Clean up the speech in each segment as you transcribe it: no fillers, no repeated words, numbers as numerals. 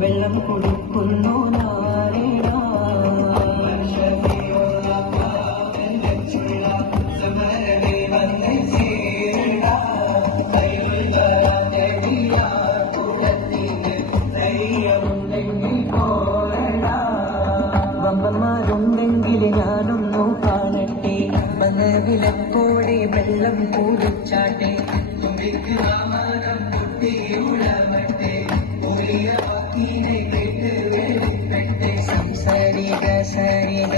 വെള്ളം കുടിക്കുന്നു നാരേടാ വമ്പന്മാരുണ്ടെങ്കിൽ ഞാനൊന്നു കാണട്ടെ മനവിലപ്പോടെ വെള്ളം കുടിച്ചാട്ടെ തുമ്പിക്ക് രാമാനം പൊട്ടിയുളവട്ടെ ഒരിയ വാക്കിനെ കേട്ട് വെളിപ്പെട്ടെ സംസരിക സരിക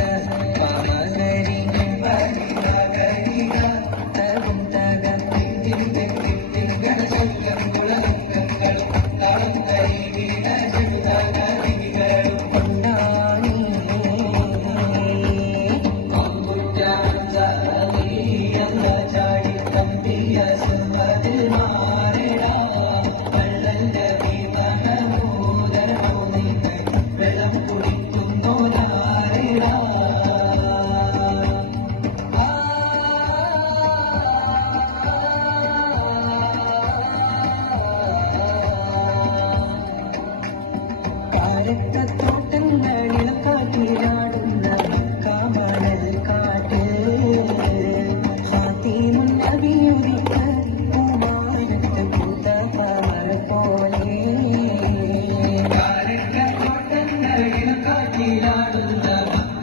പാമകരിക പരിക കരിക തകും തകം തിന്തിൻ തിന്തിൻ ഗണശബ്ദം കുളമുഖങ്ങളും താളം കരിവിന ജുതകരികളും കൊണ്ടാണി ചാടി തമ്പിയ സുമതിൽ മാറിടാ വെള്ളന്റെ വെള്ളം കുടിക്കുന്നു നാരിടാ കാരക്കത്തോട്ടങ്ങളിൽ കാറ്റിലാടുന്ന കാമണൽ കാട്ട് ഫാത്തിമുൻ നബിയുദിക്ക പൂമാനത്ത് പൂത്ത താമര പോലെ കാരക്കത്തോട്ടങ്ങളിൽ കാറ്റിലാടുന്ന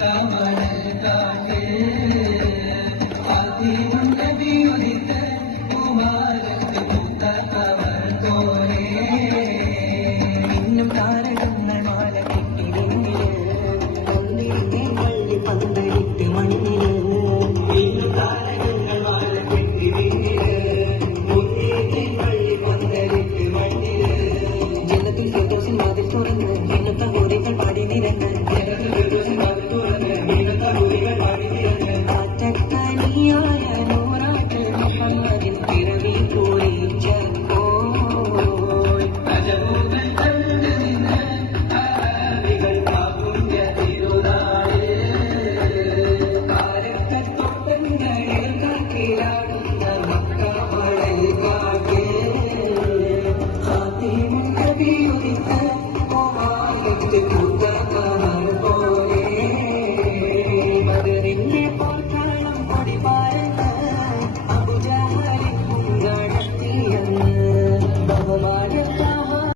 കാമണൽ കാട്ട് ഫാത്തിമുൻ നബിയുദിക്ക പൂമാനത്ത് പൂത്ത താമര പോലെ ഇന്നും താരകങ്ങൾ മാല കെട്ടിടുന്നില് ഒന്നിരുത്തി പള്ളി പന്തലിട്ട് മണ്ണില് ഇന്നും താരകങ്ങൾ മാല കെട്ടിടുന്നില് ഒന്നിരുത്തി പള്ളി പന്തലിട്ട് മണ്ണില് ജനത്തിൽ ഫിർദൗസിൻ വാതിൽ തുറന്ന് ഇന്നത്തെ ഹോറികൾ പാടി നിരന്ന്